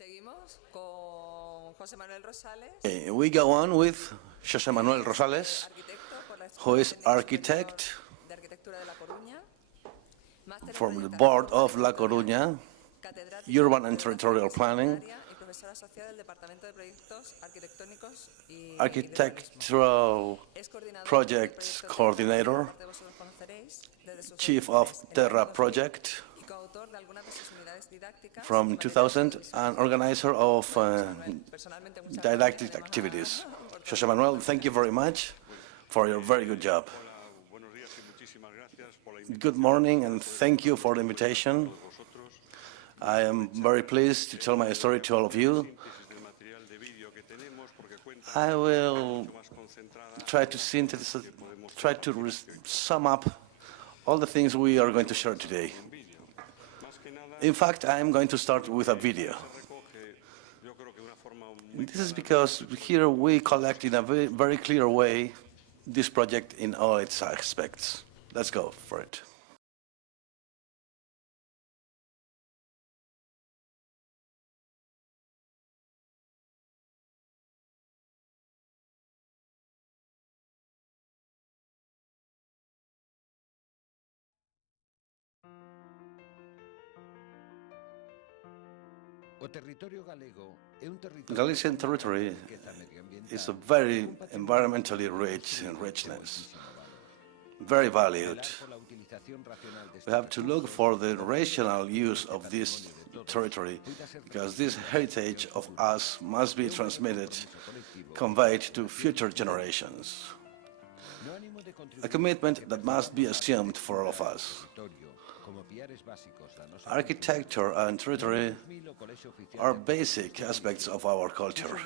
Seguimos con José Manuel Rosales. We go on with José Manuel Rosales, who is architect from the board of La Coruña, urban and territorial planning, architectural projects coordinator, chief of TERRA project from 2000, and organizer of didactic activities. José Manuel, thank you very much for your very good job. Good morning, and thank you for the invitation. I am very pleased to tell my story to all of you. I will try to synthesize, sum up all the things we are going to share today. In fact, I am going to start with a video. This is because here we collect in a very clear way this project in all its aspects. Let's go for it. Galician territory is a very environmentally rich in richness, very valued. We have to look for the rational use of this territory, because this heritage of us must be transmitted, conveyed to future generations. A commitment that must be assumed for all of us. Architecture and territory are basic aspects of our culture.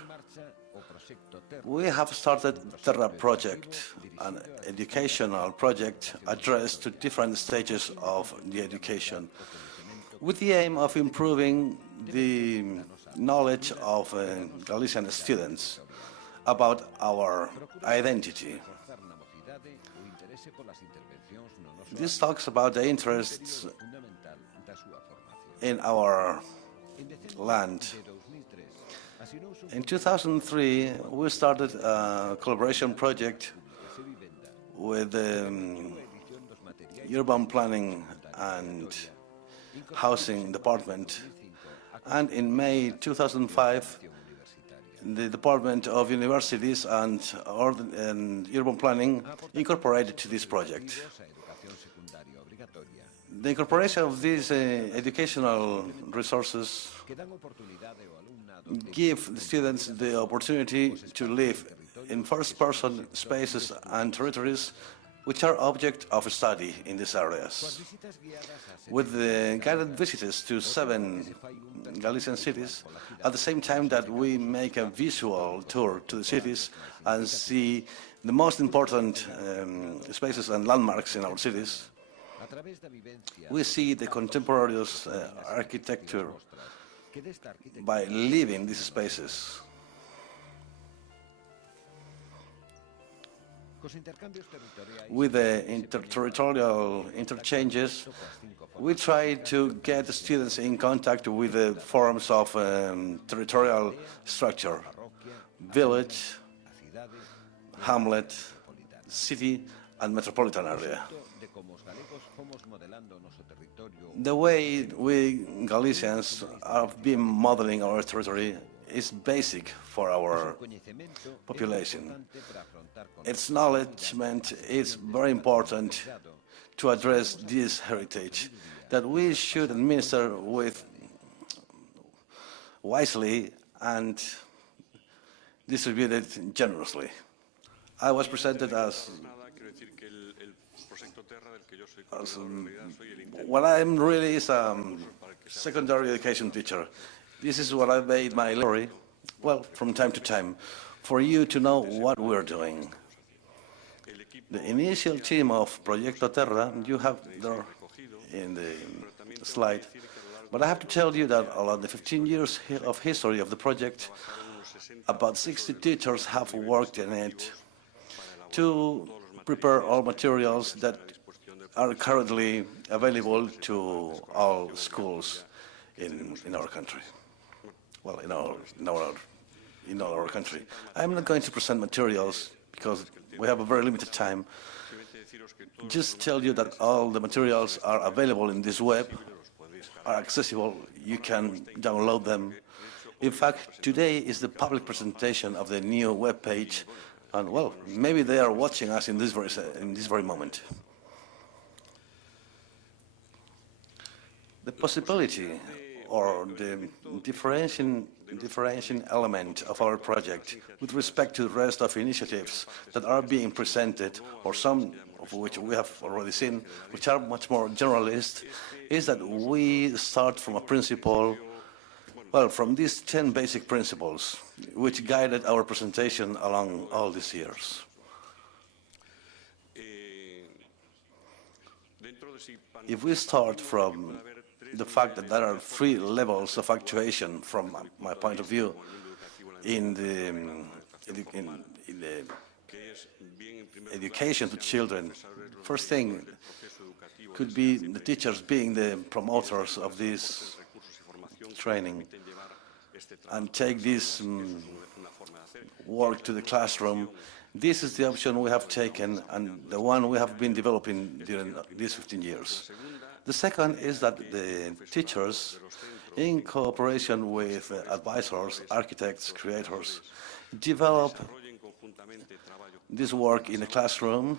We have started TERRA project, an educational project addressed to different stages of the education, with the aim of improving the knowledge of Galician students about our identity. This talks about the interests in our land. In 2003, we started a collaboration project with the urban planning and housing department. And in May 2005, the Department of Universities and Urban Planning incorporated to this project. The incorporation of these educational resources give the students the opportunity to live in first-person spaces and territories which are object of study in these areas. With the guided visits to 7 Galician cities, at the same time that we make a visual tour to the cities and see the most important spaces and landmarks in our cities, we see the contemporary architecture by living these spaces. With the interterritorial interchanges, we try to get the students in contact with the forms of territorial structure: village, hamlet, city, and metropolitan area. The way we Galicians have been modeling our territory is basic for our population. Its acknowledgement is very important to address this heritage that we should administer with wisely and distribute it generously. I was presented as what I'm really is a secondary education teacher. This is what I made my story, well, from time to time, for you to know what we're doing. The initial team of ProxectoTERRA, you have there in the slide, but I have to tell you that along the 15 years of history of the project, about 60 teachers have worked in it to prepare all materials that are currently available to all schools in our country. well, in our country. I'm not going to present materials because we have a very limited time. Just tell you that all the materials are available in this web, are accessible. You can download them. In fact, today is the public presentation of the new web page, and well, maybe they are watching us in this very moment. The possibility or the differentiating element of our project with respect to the rest of initiatives that are being presented, or some of which we have already seen, which are much more generalist, is that we start from a principle, well, from these 10 basic principles, which guided our presentation along all these years. If we start from the fact that there are 3 levels of actuation, from my point of view, in the education to children, first thing could be the teachers being the promoters of this training and take this work to the classroom. This is the option we have taken and the one we have been developing during these 15 years. The second is that the teachers, in cooperation with advisors, architects, creators, develop this work in the classroom,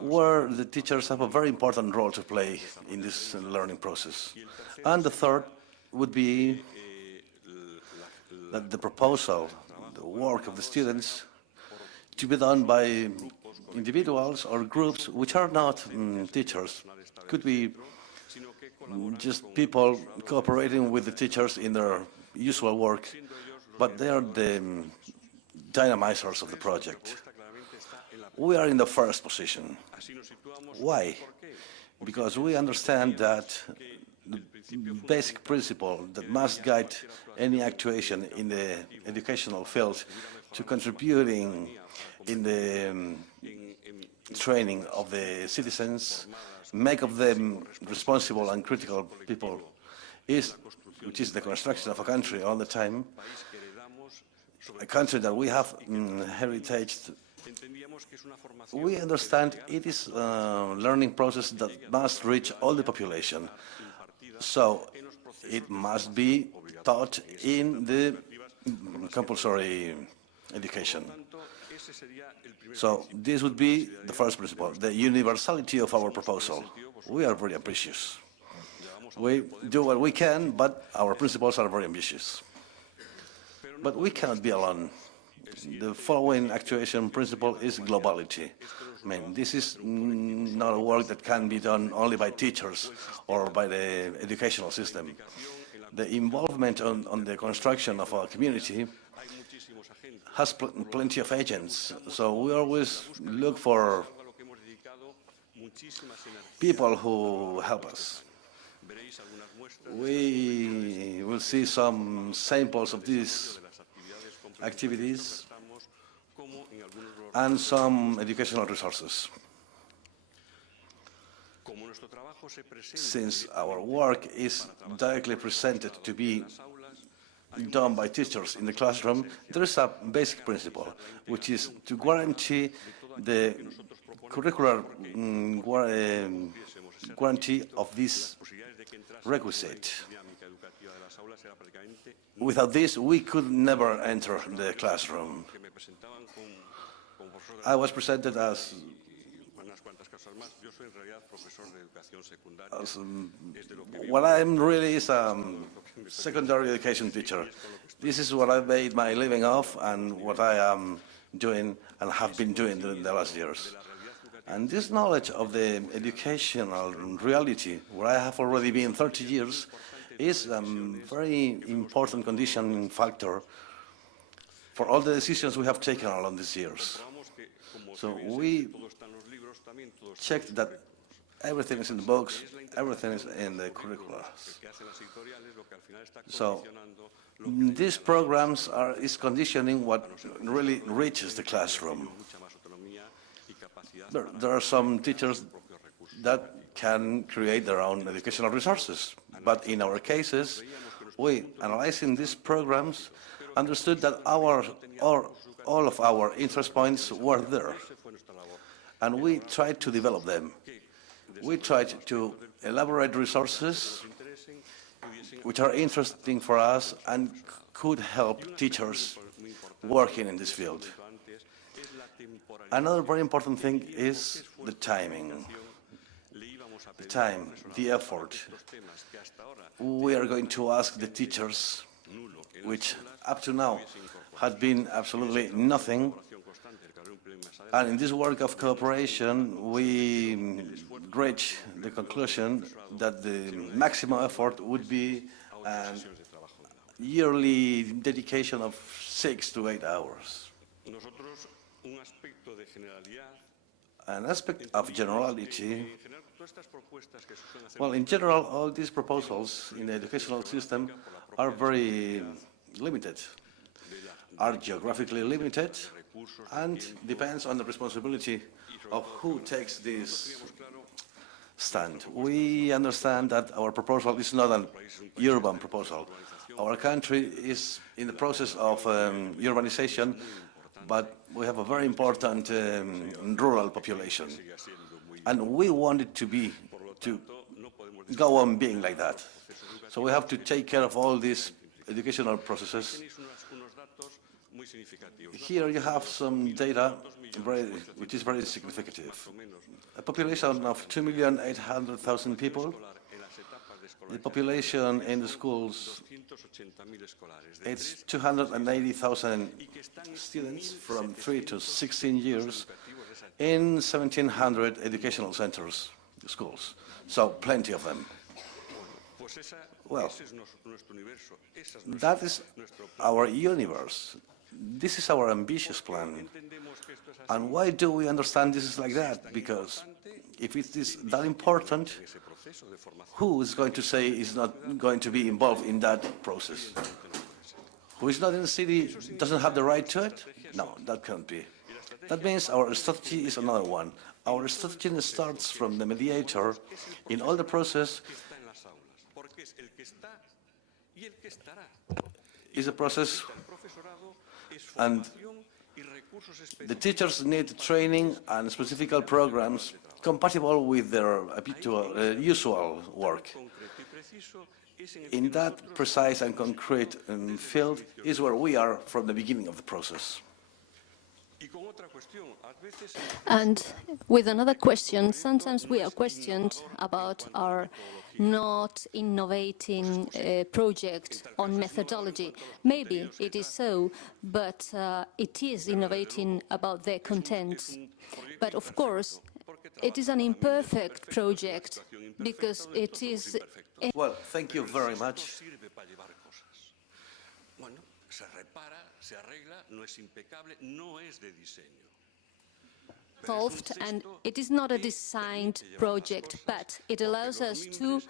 where the teachers have a very important role to play in this learning process. And the third would be that the proposal, the work of the students, to be done by individuals or groups which are not teachers. Could be just people cooperating with the teachers in their usual work, but they are the dynamizers of the project. We are in the first position. Why? Because we understand that the basic principle that must guide any actuation in the educational field to contributing in the training of the citizens, make of them responsible and critical people, which is the construction of a country all the time, a country that we have heritage. We understand it is a learning process that must reach all the population. So it must be taught in the compulsory education. So this would be the first principle, the universality of our proposal. We are very ambitious. We do what we can, but our principles are very ambitious. But we cannot be alone. The following actuation principle is globality. I mean, this is not a work that can be done only by teachers or by the educational system. The involvement on the construction of our community has plenty of agents, so we always look for people who help us. We will see some samples of these activities and some educational resources. Since our work is directly presented to be done by teachers in the classroom, there is a basic principle, which is to guarantee the curricular guarantee of this requisite. Without this, we could never enter the classroom. I was presented as what I'm really is a secondary education teacher. This is what I made my living of and what I am doing and have been doing during the last years. And this knowledge of the educational reality, where I have already been 30 years, is a very important conditioning factor for all the decisions we have taken along these years. So we checked that everything is in the books, everything is in the curricula. So these programs is conditioning what really reaches the classroom. There are some teachers that can create their own educational resources, but in our cases, we, analyzing these programs, understood that all of our interest points were there, and we tried to develop them. We tried to elaborate resources which are interesting for us and could help teachers working in this field. Another very important thing is the timing. The time, the effort. We are going to ask the teachers, which up to now had been absolutely nothing, and in this work of cooperation we reached the conclusion that the maximum effort would be a yearly dedication of 6 to 8 hours. An aspect of generality, well, in general, all these proposals in the educational system are very limited, are geographically limited, and depends on the responsibility of who takes this stand. We understand that our proposal is not an urban proposal. Our country is in the process of urbanization, but we have a very important rural population, and we want it to go on being like that. So we have to take care of all these educational processes. Here you have some data which is very significant. A population of 2,800,000 people. The population in the schools, it's 280,000 students from 3 to 16 years in 1,700 educational centers, schools. So plenty of them. Well, that is our universe. This is our ambitious plan. And why do we understand this is like that? Because if it is that important, who is going to say is not going to be involved in that process? Who is not in the city doesn't have the right to it? No, that can't be. That means our strategy is another one. Our strategy starts from the mediator in all the process. Is a process, and the teachers need training and specific programs compatible with their habitual, usual work. In that precise and concrete field is where we are from the beginning of the process. And with another question, sometimes we are questioned about our not innovating project on methodology. Maybe it is so, but it is innovating about their contents. But of course, it is an imperfect project because it is... Well, thank you very much. And it is not a designed project, but it allows us to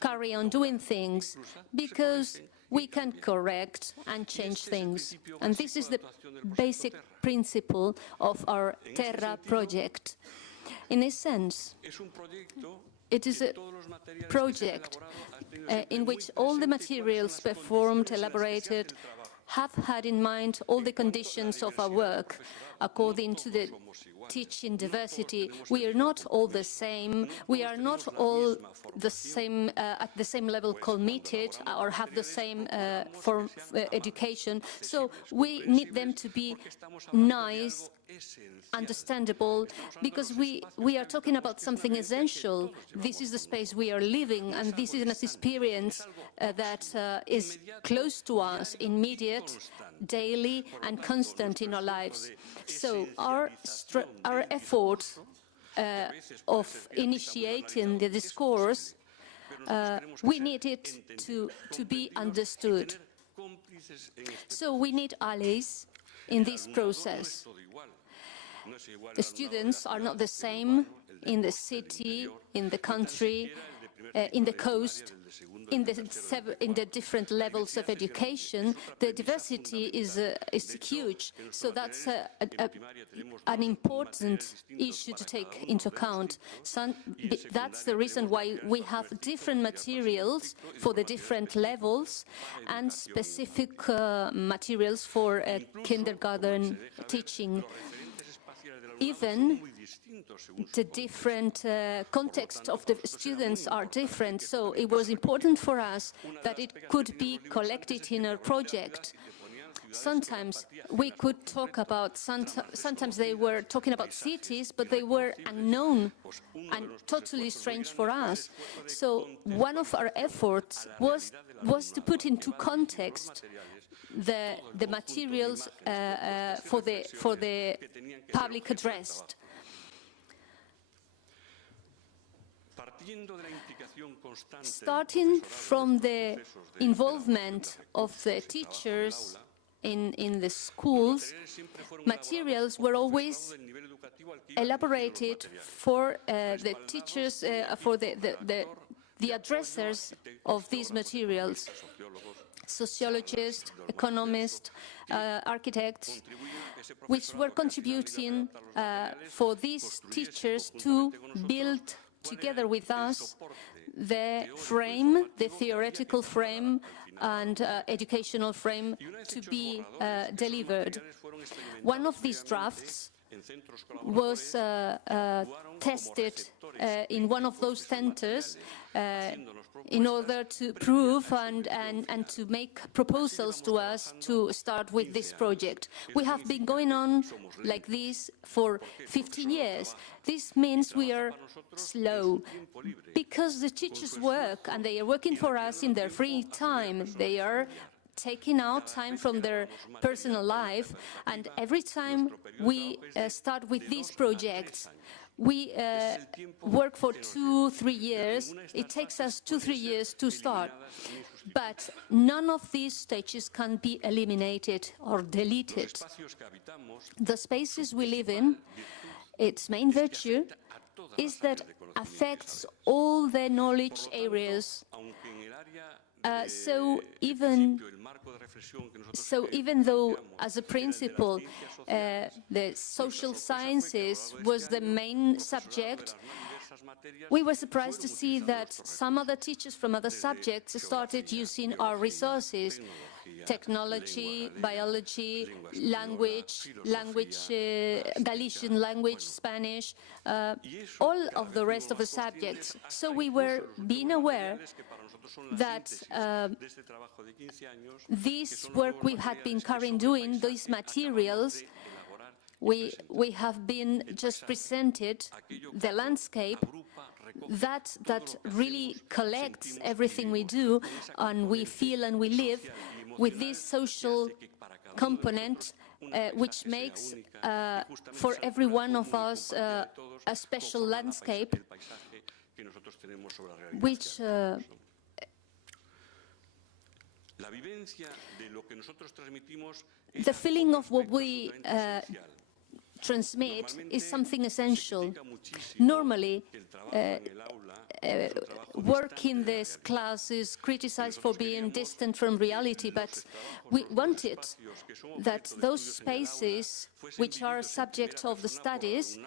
carry on doing things because we can correct and change things. And this is the basic principle of our Terra project. In a sense, it is a project in which all the materials performed, elaborated, have had in mind all the conditions of our work according to the teaching diversity. We are not all the same. We are not all the same at the same level committed or have the same form education. So we need them to be nice, understandable, because we are talking about something essential. This is the space we are living, and this is an experience that is close to us, immediate, daily, and constant in our lives. So our effort of initiating the discourse, we need it to be understood. So we need allies in this process. The students are not the same in the city, in the country, in the coast, in the different levels of education, the diversity is huge. So that's an important issue to take into account. That's the reason why we have different materials for the different levels and specific materials for kindergarten teaching. Even the different context of the students are different, so it was important for us that it could be collected in a project. Sometimes we could talk about, sometimes they were talking about cities, but they were unknown and totally strange for us. So one of our efforts was to put into context the materials for the public address. Starting from the involvement of the teachers in the schools, materials were always elaborated for the teachers, for the addressers of these materials. Sociologists, economists, architects, which were contributing for these teachers to build together with us the frame, the theoretical frame and educational frame to be delivered. One of these drafts was tested in one of those centers in order to prove and to make proposals to us to start with this project. We have been going on like this for 15 years. This means we are slow because the teachers work and they are working for us in their free time. They are taking out time from their personal life, and every time we start with these projects, we work for 2-3 years. It takes us 2-3 years to start. But none of these stages can be eliminated or deleted. The spaces we live in, its main virtue is that affects all the knowledge areas. So even though, as a principle, the social sciences was the main subject, we were surprised to see that some other teachers from other subjects started using our resources: technology, biology, language, Galician language, Spanish, all of the rest of the subjects. So we were being aware that this work we had been doing, these materials, we have been just presented the landscape that really collects everything we do and we feel and we live with this social component which makes for every one of us a special landscape which the feeling of what we transmit is something essential. Normally, work in this class is criticized for being distant from reality, but we wanted that those spaces which are subject of the studies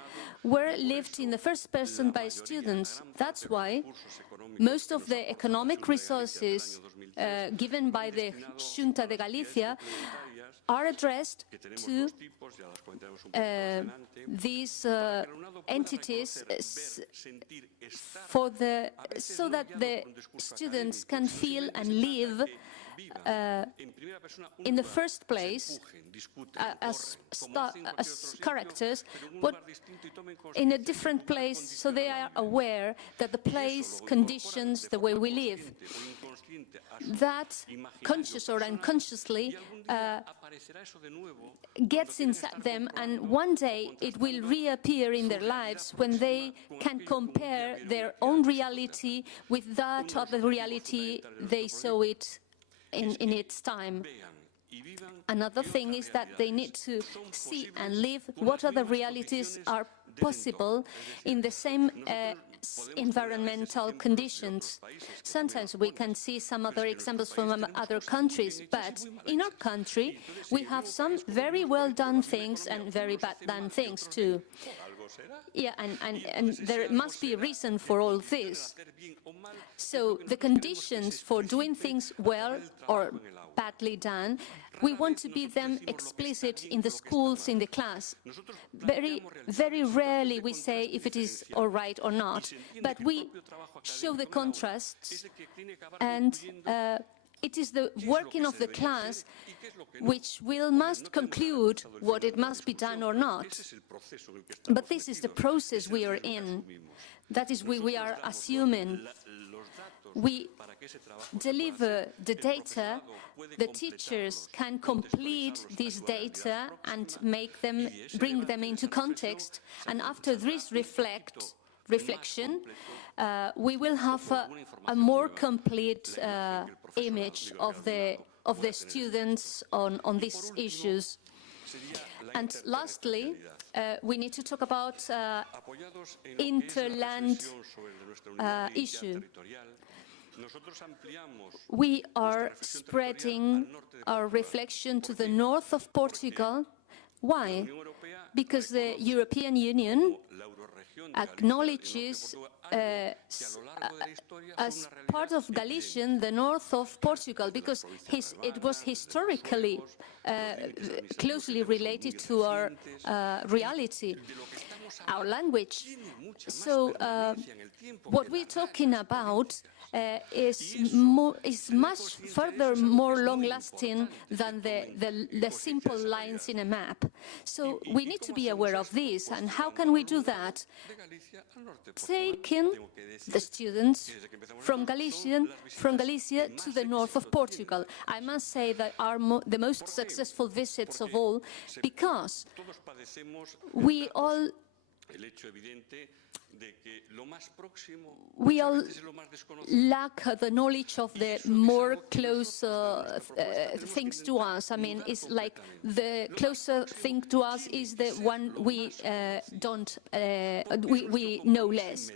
were lived in the first person by students. That's why most of the economic resources given by the Xunta de Galicia are addressed to these entities so that the students can feel and live in the first place as characters, but in a different place, so they are aware that the place conditions the way we live. That, conscious or unconsciously, gets inside them, and one day it will reappear in their lives when they can compare their own reality with that of the reality they saw it in its time. Another thing is that they need to see and live what other realities are possible in the same environmental conditions. Sometimes we can see some other examples from other countries, but in our country we have some very well done things and very bad done things too. Yeah, and there must be a reason for all this. So the conditions for doing things well or badly done, we want to be them explicit in the schools, in the class. Very, very rarely we say if it is all right or not, but we show the contrasts, and it is the working of the class which must conclude what it must be done or not. But this is the process we are in. That is what we are assuming. We deliver the data, the teachers can complete this data and bring them into context, and after this reflection, we will have a more complete image of the students on these issues. And lastly, we need to talk about interland issue. We are spreading our reflection to the north of Portugal. Why? Because the European Union acknowledges as part of Galician the north of Portugal, because it was historically closely related to our reality, our language. So what we're talking about is much further more long-lasting than the simple lines in a map. So we need to be aware of this. And how can we do that? Taking the students from Galicia to the north of Portugal. I must say that are the most successful visits of all, because we all lack the knowledge of the more close things to us. I mean, it's like the closer thing to us is the one we we know less.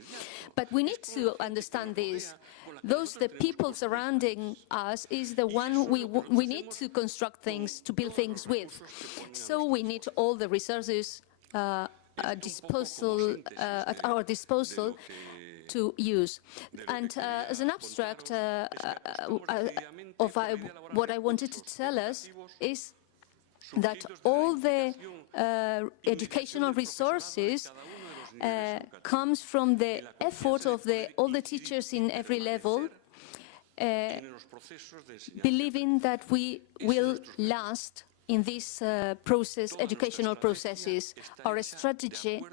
But we need to understand this. The people surrounding us is the one we need to construct things, to build things with. So we need all the resources at our disposal to use. And as an abstract of what I wanted to tell us is that all the educational resources comes from the effort of all the teachers in every level, believing that we will last in these educational processes. Our strategy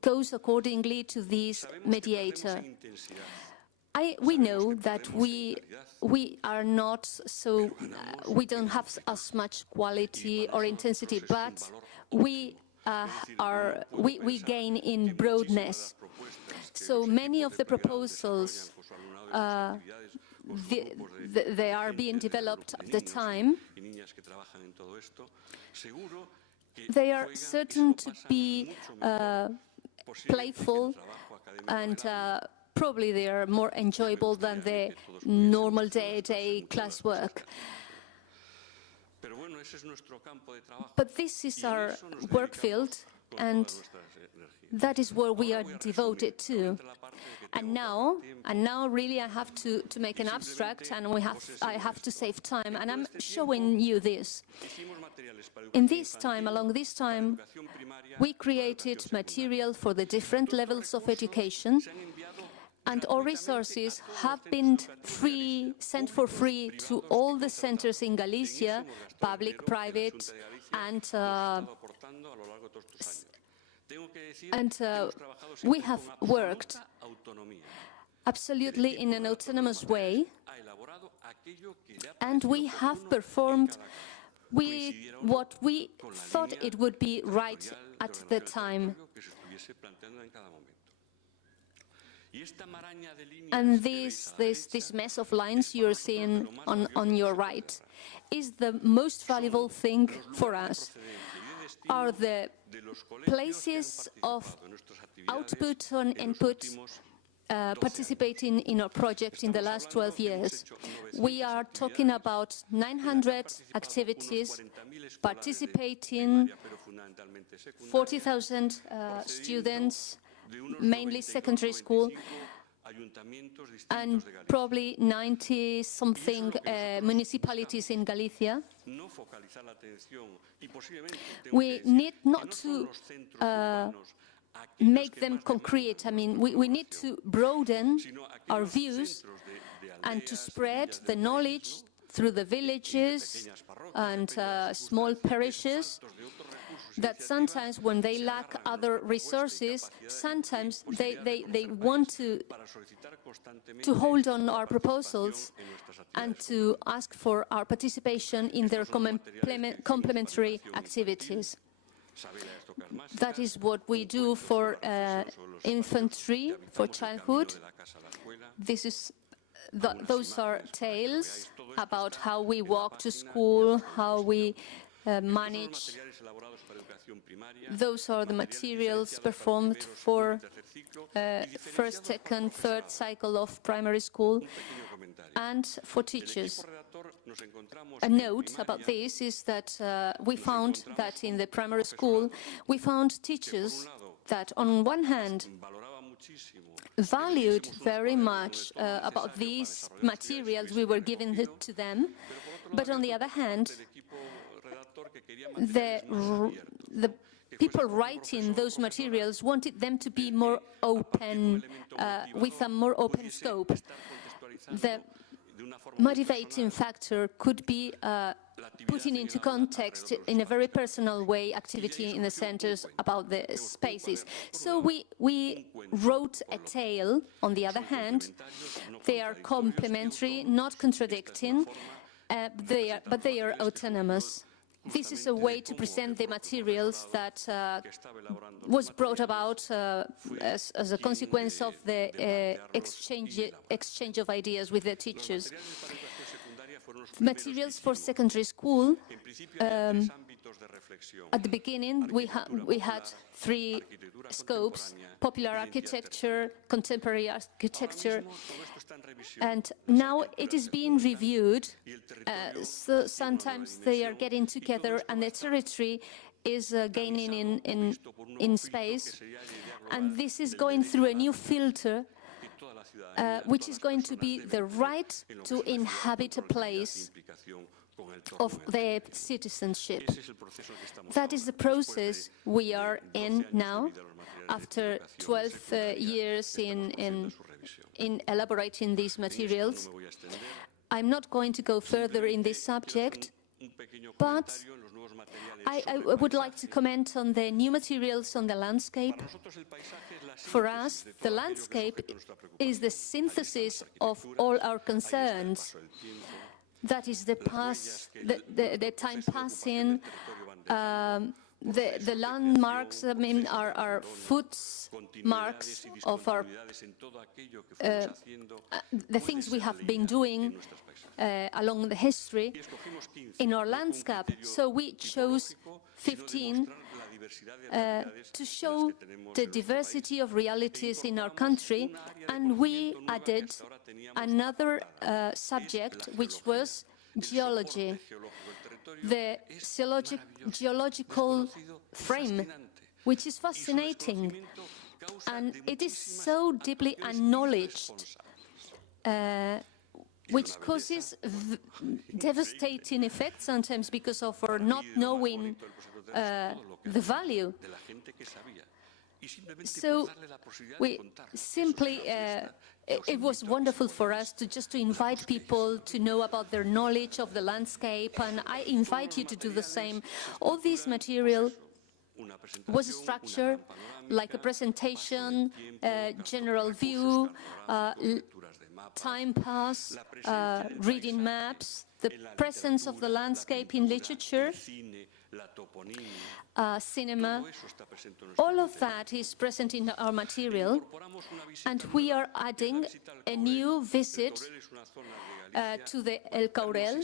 goes accordingly to this mediator. We know that we are not so, we don't have as much quality or intensity, but we gain in broadness. So many of the proposals they are being developed at the time. They are certain to be playful, and probably they are more enjoyable than the normal day-to-day classwork. But this is our work field, and that is where we are devoted to. And now really I have to make an abstract, and I have to save time, and I'm showing you this. Along this time, we created material for the different levels of education, and all resources have been sent for free to all the centers in Galicia, public, private, and we have worked absolutely in an autonomous way, and we have performed what we thought it would be right at the time. And this mess of lines you're seeing on your right is the most valuable thing for us. are the places of output and input participating in our project in the last 12 years. We are talking about 900 activities participating, 40,000 students, mainly secondary school, and probably 90-something municipalities in Galicia. We need not to make them concrete. I mean, we need to broaden our views and to spread the knowledge through the villages and small parishes, that sometimes when they lack other resources, sometimes they want to hold on our proposals and to ask for our participation in their complementary activities. That is what we do for infantry, for childhood. Those are tales about how we walk to school, how we manage. Those are the materials performed for first, second, third cycle of primary school and for teachers. A note about this is that we found that in the primary school, we found teachers that on one hand valued very much about these materials we were giving to them, but on the other hand, the people writing those materials wanted them to be more open, with a more open scope. The motivating factor could be putting into context in a very personal way activity in the centers about the spaces. So we wrote a tale. On the other hand, they are complementary, not contradicting, but they are autonomous. This is a way to present the materials that was brought about as a consequence of the exchange of ideas with the teachers. Materials for secondary school, at the beginning we had three scopes: popular architecture, contemporary architecture, and now it is being reviewed. So sometimes they are getting together and the territory is gaining in space, and this is going through a new filter which is going to be the right to inhabit a place of their citizenship. That is the process we are in now, after 12 years in elaborating these materials. I'm not going to go further in this subject, but I would like to comment on the new materials on the landscape. For us, the landscape is the synthesis of all our concerns. That is the time passing, the landmarks, I mean, are footmarks of our the things we have been doing along the history in our landscape. So we chose 15 to show the diversity of realities in our country, and we added another subject, which was geology, the geological frame, which is fascinating, and it is so deeply acknowledged, which causes devastating effects sometimes because of our not knowing the value. So we simply, it was wonderful for us to invite people to know about their knowledge of the landscape, and I invite you to do the same. All this material was structured like a presentation, general view, time pass, reading maps, the presence of the landscape in literature, cinema. All of that is present in our material, and we are adding a new visit to the El Caurel,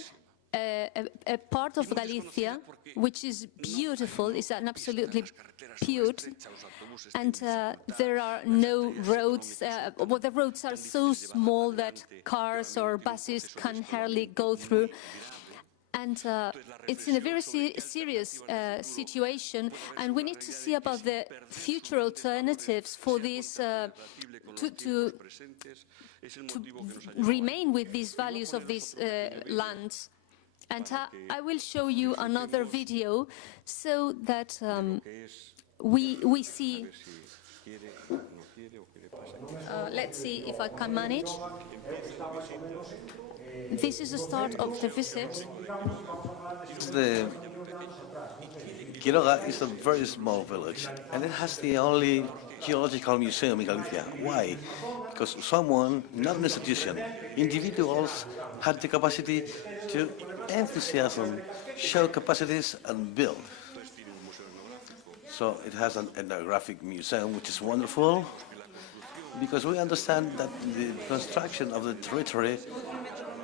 a part of Galicia which is beautiful, is an absolutely beautiful, and there are no roads, well, the roads are so small that cars or buses can hardly go through. And it's in a very serious situation, and we need to see about the future alternatives for this to remain with these values of these lands. And I will show you another video so that we see. Let's see if I can manage. This is the start of the visit. Quiroga is a very small village, and it has the only geological museum in Galicia. Why? Because someone, not an institution, individuals had the capacity to enthusiasm, show capacities, and build. So it has an ethnographic museum, which is wonderful, because we understand that the construction of the territory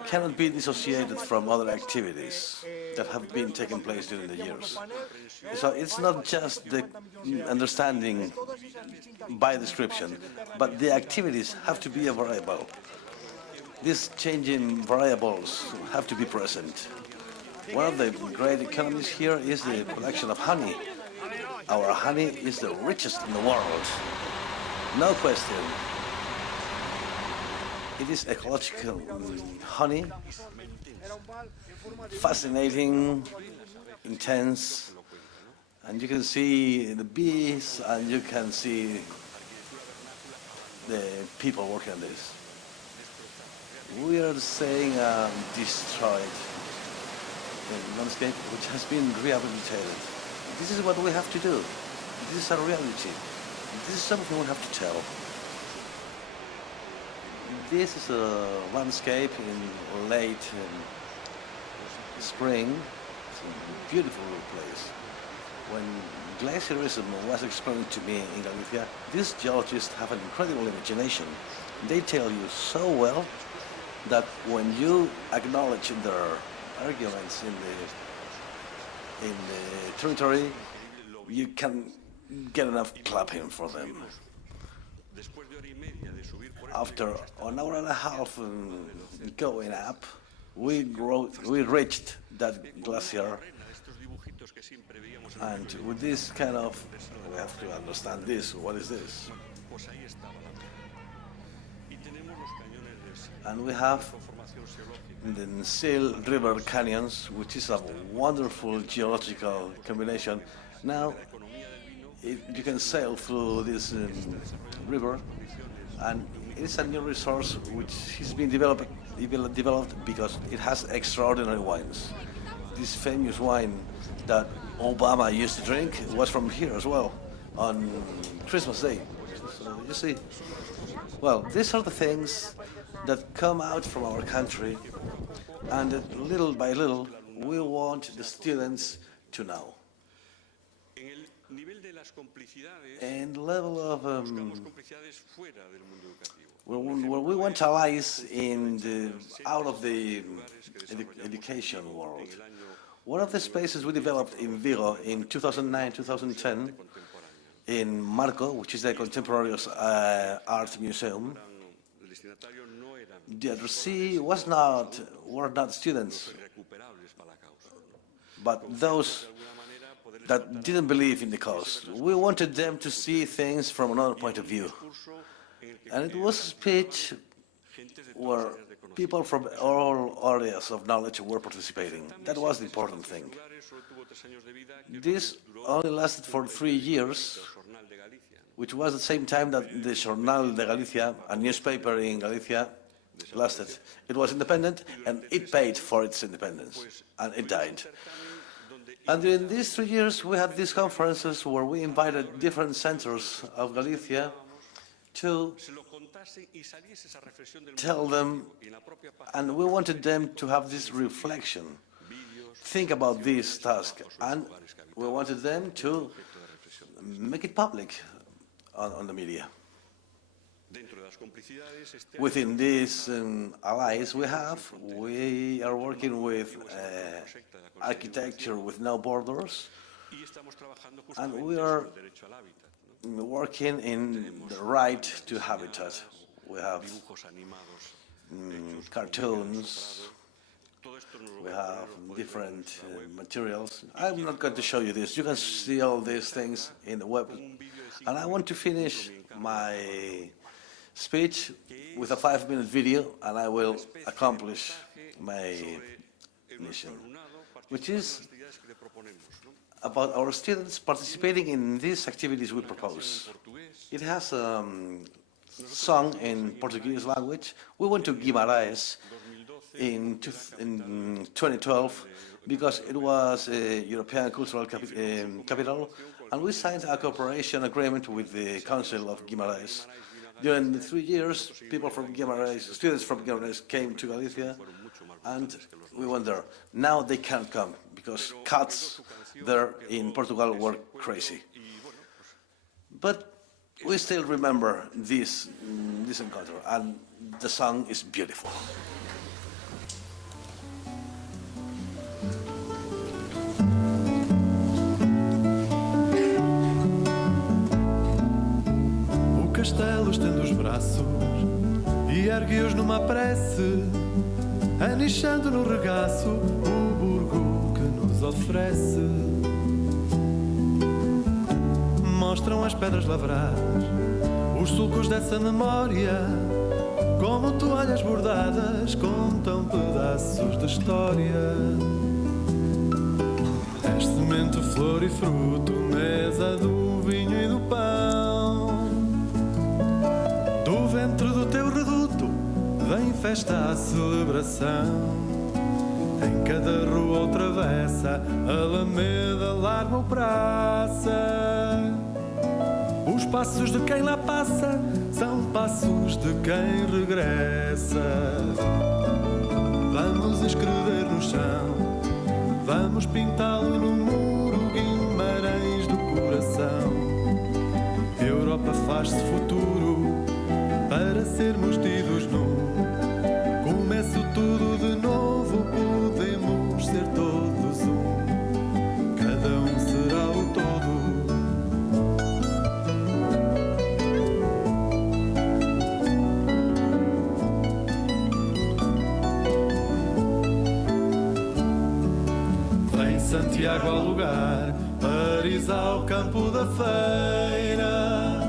cannot be dissociated from other activities that have been taking place during the years. So it's not just the understanding by description, but the activities have to be a variable. These changing variables have to be present. One of the great economies here is the production of honey. Our honey is the richest in the world, no question. It is ecological honey, fascinating, intense, and you can see the bees and you can see the people working on this. We are saying destroyed landscape which has been rehabilitated. This is what we have to do. This is a reality. This is something we have to tell. This is a landscape in late spring. It's a beautiful place. When glaciarism was explained to me in Galicia, these geologists have an incredible imagination. They tell you so well that when you acknowledge their arguments in the territory, you can get enough clapping for them. After an hour and a half going up, we reached that glacier, and with this kind of, we have to understand this, what is this? And we have the Seal River canyons, which is a wonderful geological combination. Now, you can sail through this river, and it's a new resource which has been developed because it has extraordinary wines. This famous wine that Obama used to drink was from here as well, on Christmas Day. So you see, well, these are the things that come out from our country, and little by little, we want the students to know. And the level of where we want allies out of the education world. One of the spaces we developed in Vigo in 2009-2010 in Marco, which is the Contemporary Art Museum, the addressee were not students, but those that didn't believe in the cause. We wanted them to see things from another point of view. And it was a speech where people from all areas of knowledge were participating. That was the important thing. This only lasted for 3 years, which was the same time that the Jornal de Galicia, a newspaper in Galicia, lasted. It was independent, and it paid for its independence, and it died. And during these 3 years, we had these conferences where we invited different centers of Galicia to tell them, and we wanted them to have this reflection, think about this task, and we wanted them to make it public on the media. Within these allies we are working with architecture with no borders, and we are working in the right to habitat. We have cartoons, we have different materials. I'm not going to show you this. You can see all these things in the web. And I want to finish my speech with a 5-minute video, and I will accomplish my mission, which is about our students participating in these activities we propose. It has a song in Portuguese language. We went to Guimarães in 2012 because it was a European cultural capital, and we signed a cooperation agreement with the Council of Guimarães. During the 3 years, people from Guimarães, students from Guimarães came to Galicia, and we went there. Now they can't come because cuts there in Portugal were crazy. But we still remember this encounter, and the song is beautiful. O castelo estende os braços e ergue-os numa prece, anichando no regaço o burgo que nos oferece. Mostram as pedras lavradas, os sulcos dessa memória, como toalhas bordadas, contam pedaços de história. És semente, flor e fruto, mesa do vinho e do pão. Do ventre do teu reduto vem festa à celebração. Em cada rua ou travessa, alameda, larga ou praça, os passos de quem lá passa são passos de quem regressa. Vamos escrever no chão, vamos pintá-lo no muro, Guimarães do coração. Europa faz-se futuro para sermos tidos num. Começo tudo de novo, podemos ser todos um. Cada um será o todo. Vem Santiago ao lugar, Paris ao campo da feira,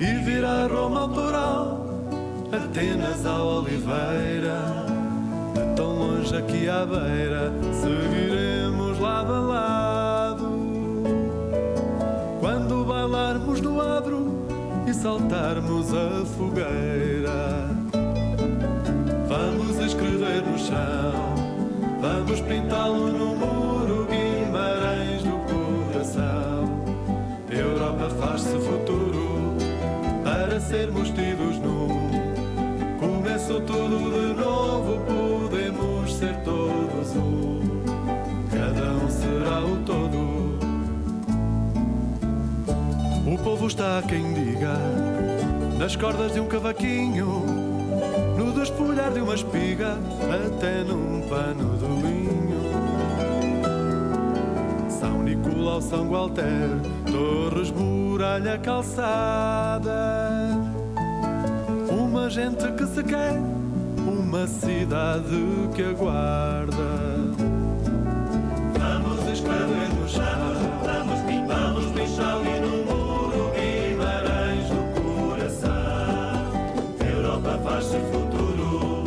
e virá Roma ao Toral, Atenas ao Oliveira. De tão longe aqui à beira, seguiremos lado a lado, quando bailarmos no adro e saltarmos a fogueira. Vamos escrever no chão, vamos pintá-lo no muro, Guimarães do coração. Europa faz-se futuro para sermos tidos num. Começo tudo de novo, podemos ser todos um. Cada um será o todo. O povo está a quem diga, nas cordas de um cavaquinho, no desfolhar de uma espiga, até num pano de linho. São Nicolau, São Gualter, Torres, Muralha, Calçada. Uma gente que se quer, uma cidade que aguarda. Vamos escrever no chão, vamos pichá-lo e no muro, Guimarães do coração. Europa faz-se futuro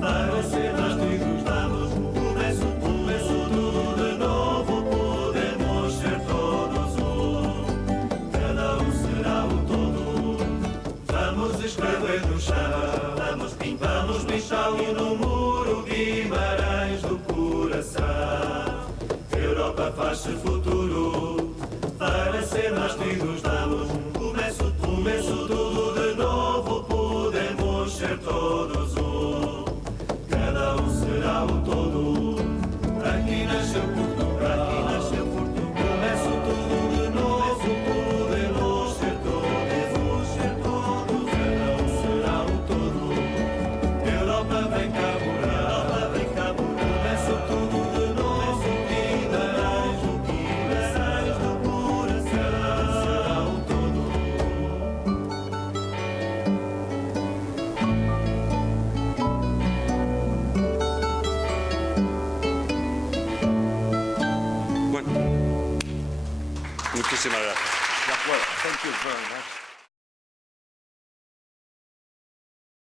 para ser nós tidos. Vamos, começo tudo de novo, podemos ser todos um. Cada um será o todo. Vamos escrever no chão, vamos pichá-lo e no muro, Guimarães do coração. Europa faz-se futuro para ser nós tidos. Vamos, começo tudo de novo, podemos ser todos um. Cada um será o todo. Aqui nasceu Portugal, começo tudo de novo, podemos ser todos. gracias. De acuerdo. Thank you very much.